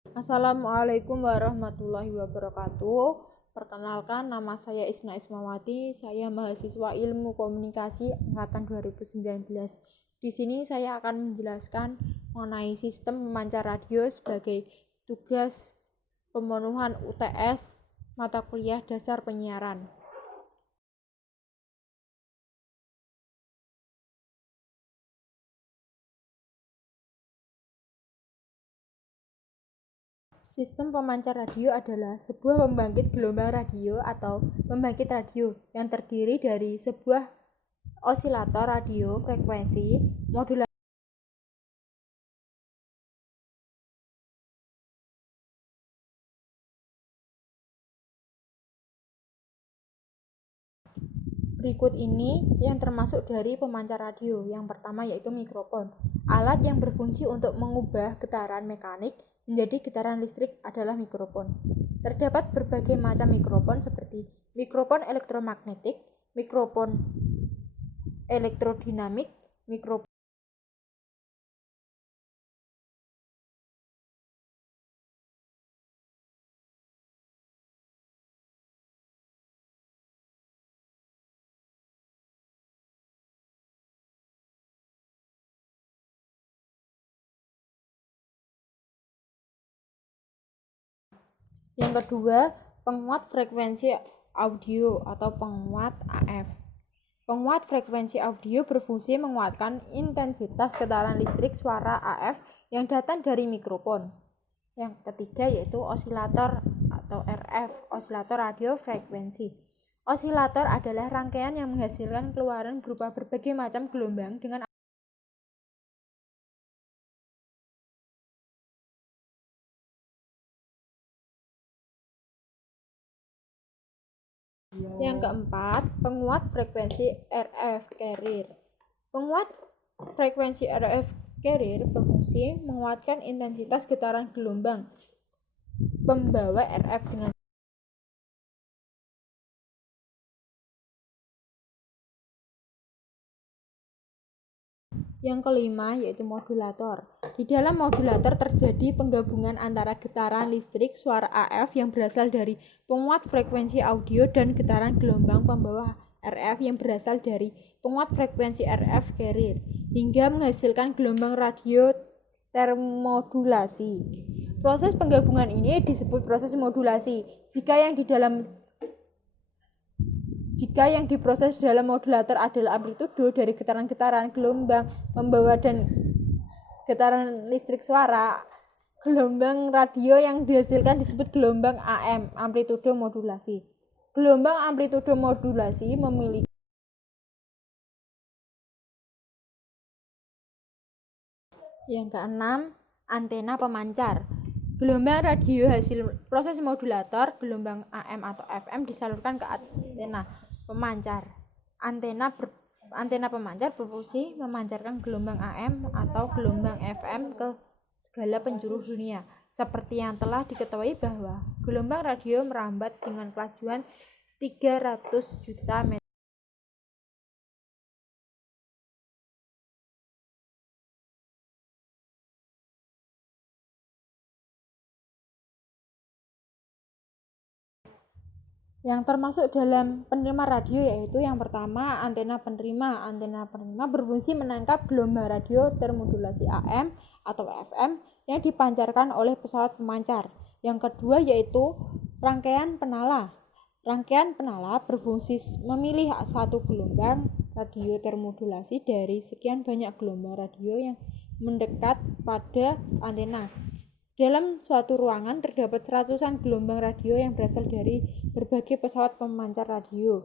Assalamualaikum warahmatullahi wabarakatuh. Perkenalkan, nama saya Isna Ismawati. Saya mahasiswa Ilmu Komunikasi angkatan 2019. Di sini saya akan menjelaskan mengenai sistem pemancar radio sebagai tugas pemenuhan UTS mata kuliah dasar penyiaran. Sistem pemancar radio adalah sebuah pembangkit gelombang radio atau pembangkit radio yang terdiri dari sebuah osilator radio frekuensi modulator berikut ini yang termasuk dari pemancar radio. Yang pertama yaitu mikrofon. Alat yang berfungsi untuk mengubah getaran mekanik menjadi getaran listrik adalah mikrofon. Terdapat berbagai macam mikrofon seperti mikrofon elektromagnetik, mikrofon elektrodinamik, mikrofon Yang kedua, penguat frekuensi audio atau penguat AF. Penguat frekuensi audio berfungsi menguatkan intensitas getaran listrik suara AF yang datang dari mikrofon. Yang ketiga yaitu osilator atau RF, osilator radio frekuensi. Osilator adalah rangkaian yang menghasilkan keluaran berupa berbagai macam gelombang dengan Yang keempat, penguat frekuensi RF carrier. Penguat frekuensi RF carrier berfungsi menguatkan intensitas getaran gelombang pembawa RF dengan Yang kelima yaitu modulator. Di dalam modulator terjadi penggabungan antara getaran listrik suara AF yang berasal dari penguat frekuensi audio dan getaran gelombang pembawa RF yang berasal dari penguat frekuensi RF carrier hingga menghasilkan gelombang radio termodulasi. Proses penggabungan ini disebut proses modulasi. Jika yang diproses dalam modulator adalah amplitudo dari getaran-getaran gelombang membawa dan getaran listrik suara, gelombang radio yang dihasilkan disebut gelombang AM, amplitudo modulasi. Gelombang amplitudo modulasi memiliki Yang keenam, antena pemancar. Gelombang radio hasil proses modulator gelombang AM atau FM disalurkan ke antena pemancar. Antena pemancar berfungsi memancarkan gelombang AM atau gelombang FM ke segala penjuru dunia. Seperti yang telah diketahui bahwa gelombang radio merambat dengan kelajuan 300 juta meter. Yang termasuk dalam penerima radio yaitu yang pertama antena penerima. Antena penerima berfungsi menangkap gelombang radio termodulasi AM atau FM yang dipancarkan oleh pesawat pemancar. Yang kedua yaitu rangkaian penala. Rangkaian penala berfungsi memilih satu gelombang radio termodulasi dari sekian banyak gelombang radio yang mendekat pada antena. Dalam suatu ruangan terdapat seratusan gelombang radio yang berasal dari berbagai pesawat pemancar radio.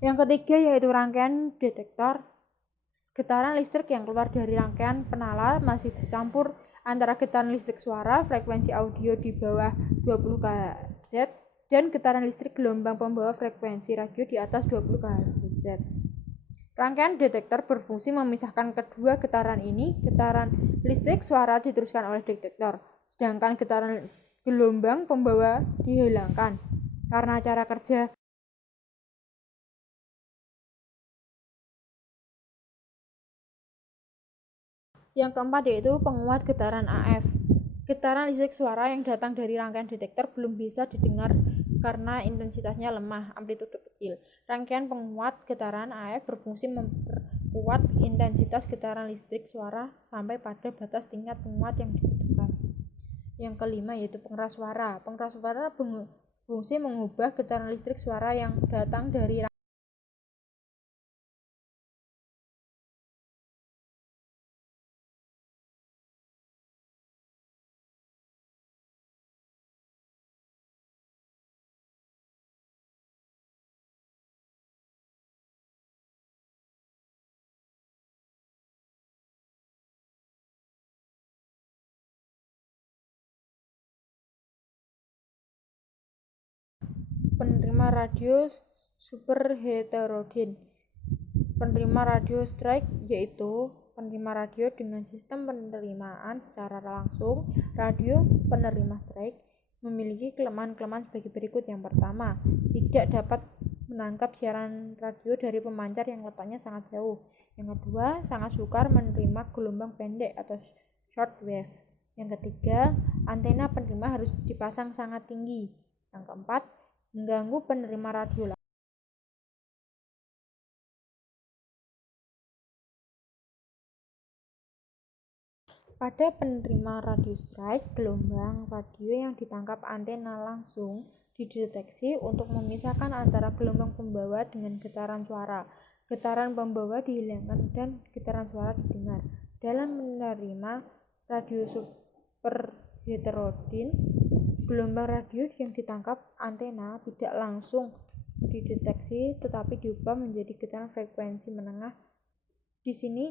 Yang ketiga yaitu rangkaian detektor. Getaran listrik yang keluar dari rangkaian penala masih dicampur antara getaran listrik suara frekuensi audio di bawah 20 kHz dan getaran listrik gelombang pembawa frekuensi radio di atas 20 kHz. Rangkaian detektor berfungsi memisahkan kedua getaran ini. Getaran listrik suara diteruskan oleh detektor, sedangkan getaran gelombang pembawa dihilangkan. Karena cara kerja Yang keempat yaitu penguat getaran AF. Getaran listrik suara yang datang dari rangkaian detektor belum bisa didengar karena intensitasnya lemah, amplitude kecil. Rangkaian penguat getaran AF berfungsi memperkuat intensitas getaran listrik suara sampai pada batas tingkat penguat yang dibutuhkan. Yang kelima yaitu pengeras suara. Pengeras suara berfungsi mengubah getaran listrik suara yang datang dari penerima radio super heterogen. Penerima radio strike yaitu penerima radio dengan sistem penerimaan secara langsung. Radio penerima strike memiliki kelemahan-kelemahan sebagai berikut. Yang pertama, tidak dapat menangkap siaran radio dari pemancar yang letaknya sangat jauh. Yang kedua, sangat sukar menerima gelombang pendek atau short wave. Yang ketiga, antena penerima harus dipasang sangat tinggi. Yang keempat, mengganggu penerima radio. Pada penerima radio strike, gelombang radio yang ditangkap antena langsung dideteksi untuk memisahkan antara gelombang pembawa dengan getaran suara. Getaran pembawa dihilangkan dan getaran suara didengar. Dalam menerima radio super heterogen, gelombang radio yang ditangkap antena tidak langsung dideteksi tetapi diubah menjadi getaran frekuensi menengah. Di sini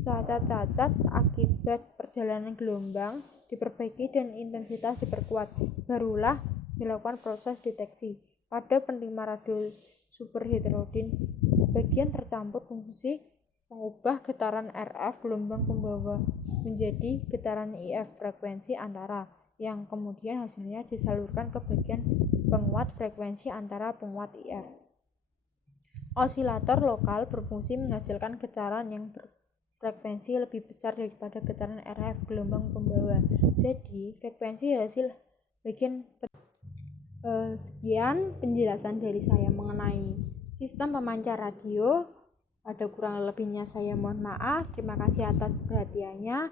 cacat-cacat akibat perjalanan gelombang diperbaiki dan intensitas diperkuat, barulah dilakukan proses deteksi. Pada penerima radio super heterogen, bagian tercampur fungsi mengubah getaran RF gelombang pembawa menjadi getaran IF frekuensi antara, yang kemudian hasilnya disalurkan ke bagian penguat frekuensi antara penguat IF. Osilator lokal berfungsi menghasilkan getaran yang berfrekuensi lebih besar daripada getaran RF gelombang pembawa. Jadi, frekuensi hasil bagian sekian penjelasan dari saya mengenai sistem pemancar radio. Ada kurang lebihnya saya mohon maaf. Terima kasih atas perhatiannya.